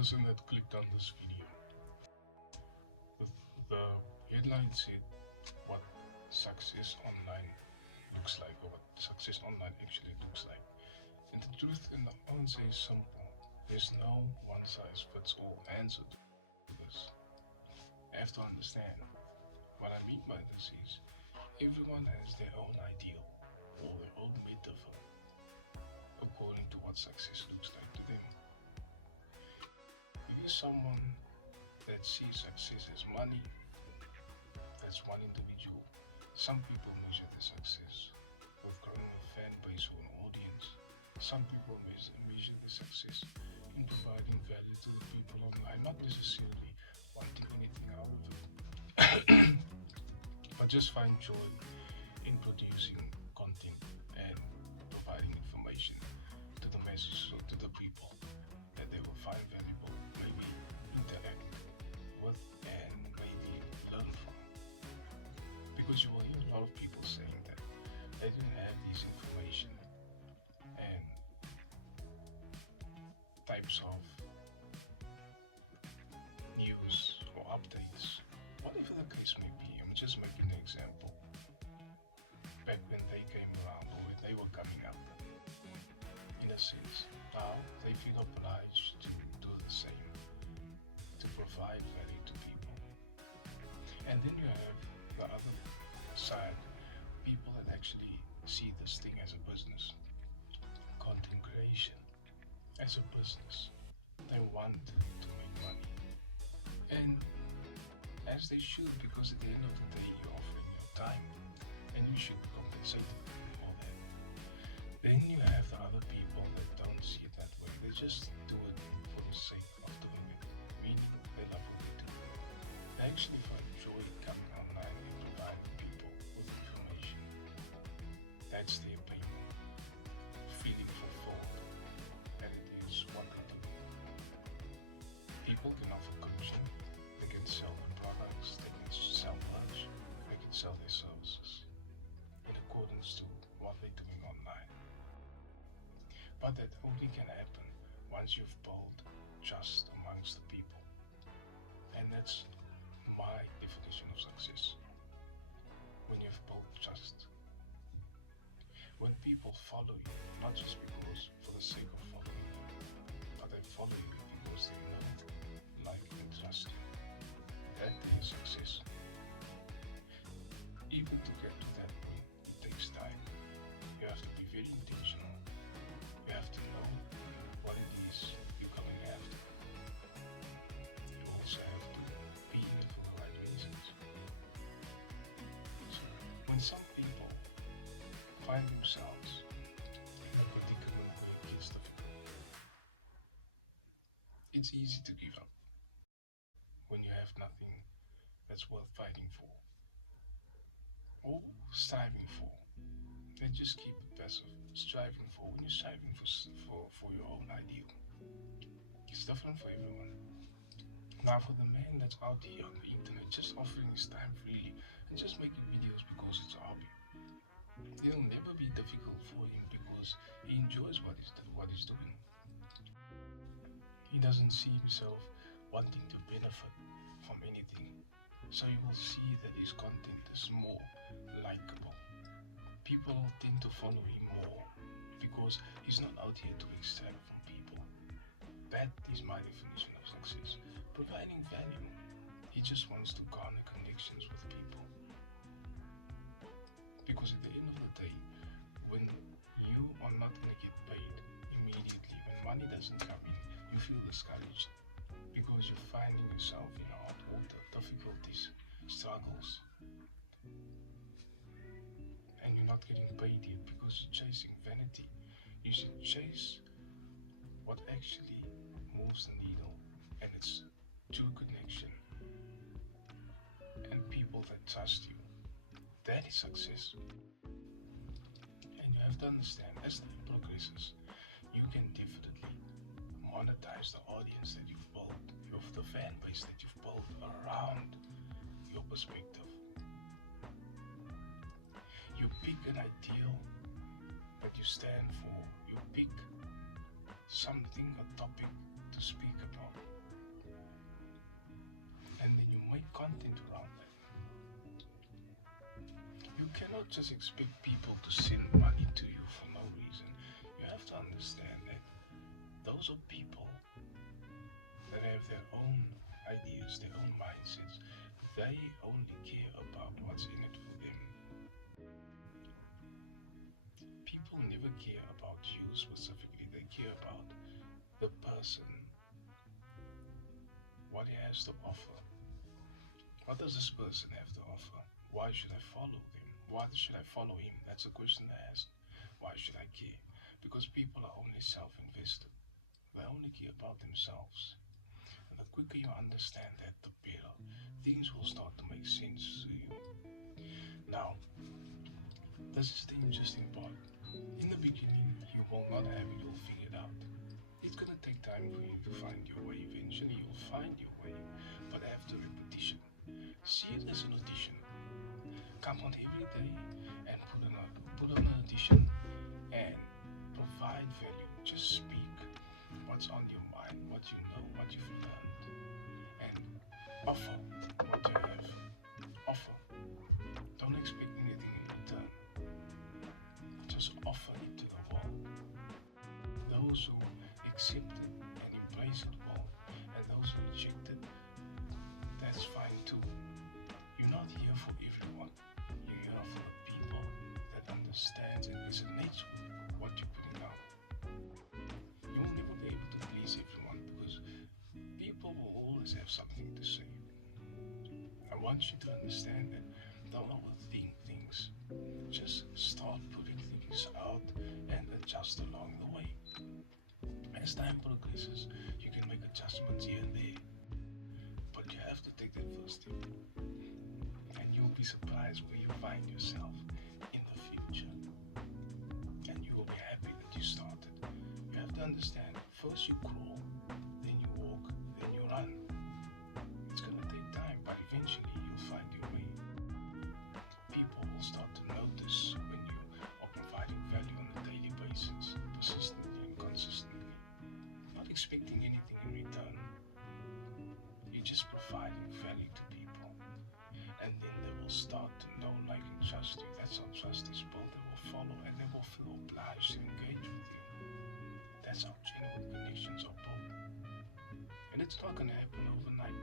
person that clicked on this video. The headline said what success online looks like, or what success online actually looks like. And the truth and the answer is simple. There's no one size fits all answer to this. I have to understand. What I mean by this is everyone has their own ideal or their own metaphor according to what success looks like to them. If you're someone that sees success as money, that's one individual. Some people measure their success with growing a fan base or an audience. Some people measure the success in providing value to the people online, not necessarily wanting anything out of it, but just find joy in producing content and providing information to the masses or to the people that they will find valuable, maybe interact with and maybe learn from. Because you will hear a lot of people saying that they don't have this information and types of news or updates, whatever the case may be. I'm just making an example. Back when they came around, or when they were coming up, in a sense, now they feel obliged to do the same, to provide value to people. And then you have the other side, people that actually see this thing as a business, content creation as a business. They want to make money, and as they should, because at the end of the day you're offering your time and you should be compensated for that. Then you have the other people that don't see it that way. They just do it for the sake of doing it, meaning they love what they do. They actually find joy coming online and providing people with information. That's their payment, feeling fulfilled that it is what they do. People can offer coaching, they can sell their products, they can sell lunch, they can sell their services in accordance to what they're doing online. But that only can happen once you've built trust amongst the people. And that's my definition of success. When you've built trust. When people follow you, not just because for the sake of following you, but they follow you because they know, like, and trust you. That is success. Even to get to that point, it takes time. You have to be very intentional. You have to know what it is you're coming after. You also have to be there for the right reasons. So when some people find themselves in a predicament where it gets difficult, it's easy to give up when you have nothing that's worth fighting for or striving for. Then just keep it passive. Striving for, when you're striving for your own ideal, it's different for everyone. Now for the man that's out here on the internet just offering his time freely and just making videos because it's a hobby, it'll never be difficult for him because he enjoys what he's doing. He doesn't see himself wanting to benefit from anything, so you will see that his content is more likable. People tend to follow him more because he's not out here to extract from people. That is my definition of success. Providing value. He just wants to garner connections with people. Because at the end of the day, when you are not going to get paid immediately, when money doesn't come in, you feel discouraged because you're finding yourself in hard water, difficulties, struggles, and you're not getting paid yet because you're chasing vanity. You should chase what actually moves the needle, and it's true connection and people that trust you. That is success. And you have to understand, as time progresses, you can definitely monetize the audience that you've built, the fan base that you've built around your perspective. You pick an ideal that you stand for. You pick something, a topic to speak about. content around that. You cannot just expect people to send money to you for no reason. You have to understand that those are people that have their own ideas, their own mindsets. They only care about what's in it for them. People never care about you specifically. They care about the person, what he has to offer. What does this person have to offer? Why should I follow them? Why should I follow him? That's a question to ask. Why should I care? Because people are only self-invested. They only care about themselves. And the quicker you understand that, the better. Things will start to make sense to you. Now, this is the interesting part. In the beginning, you will not have it all figured out. It's going to take time for you to find your way. Eventually, you'll find your way. But after repetition, see it as an audition. Come on every day and put on an audition and provide value. Just speak what's on your mind, what you know, what you've learned, and offer what you have. Offer. Don't expect anything in return. Just offer it to the world. Those who accept it and embrace it well, and those who reject it, that's fine too. You're not here for everyone. You're here for the people that understands and resonates with what you're putting out. You will never be able to please everyone because people will always have something to say. I want you to understand that. Don't overthink things. Just start putting things out and adjust along the way. As time progresses, you can make adjustments here and there. But you have to take that first step. And you'll be surprised where you find yourself in the future. And you will be happy that you started. You have to understand, first you crawl, then you walk, then you run. It's going to take time, but eventually you'll find your way. People will start to notice when you are providing value on a daily basis, persistently and consistently. Not expecting anything in return. You're just providing value to people. And then they will start to know, like, and trust you. That's how trust is built. They will follow and they will feel obliged to engage with you. That's how genuine connections are built. And it's not going to happen overnight.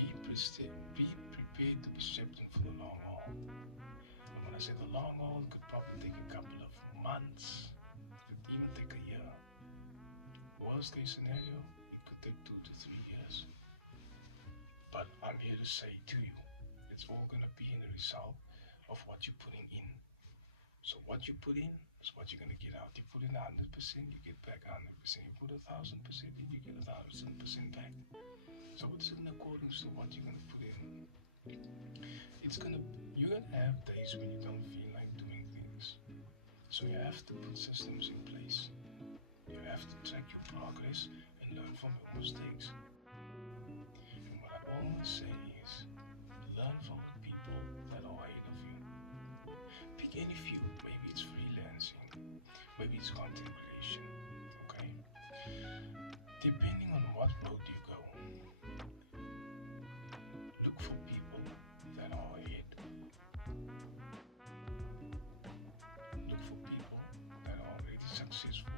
Be prepared to be stepped in for the long haul. And when I say the long haul, it could probably take a couple of months. It could even take a year. Worst case scenario, it could take 2 to 3 years. But I'm here to say to you, it's all going to be in the result of what you're putting in. So what you put in is what you're going to get out. You put in 100%, you get back 100%. You put 1,000%, you get 1,000% back. So it's in accordance to what you're going to put in. You're going to have days when you don't feel like doing things. So you have to put systems in place. You have to track your progress and learn from your mistakes. And what I always say is, learn from the people that are ahead of you. Pick any few. Maybe it's freelancing. Maybe it's content creation. Okay? Depending on what road you go, look for people that are ahead. Look for people that are already successful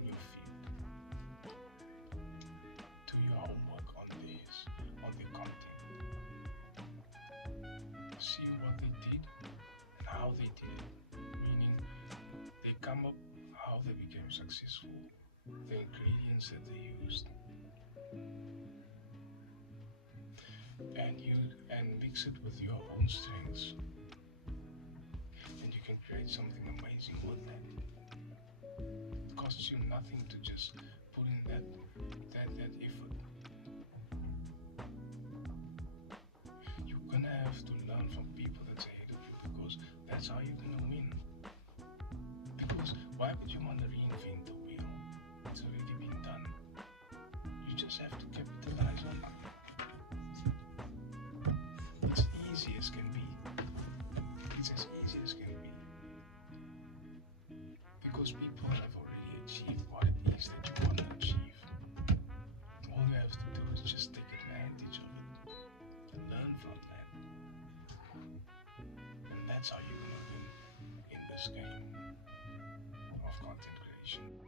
in your field. Do your homework on theirs, on their content. See what they did and how they did it. Meaning, they come up how they became successful, the ingredients that they used. And mix it with your own strengths, and you can create something amazing with that. It costs you nothing to just put in that effort. You're gonna have to learn from people that's ahead of you, because that's how you're gonna win. Because why would you want to reinvent the wheel? It's already been done. You just have to capitalize on it. It's easy as can be. It's as easy as can be. Because people have already achieved what it is that you want to achieve. All you have to do is just take advantage of it and learn from that's how you're gonna win in this game of content creation.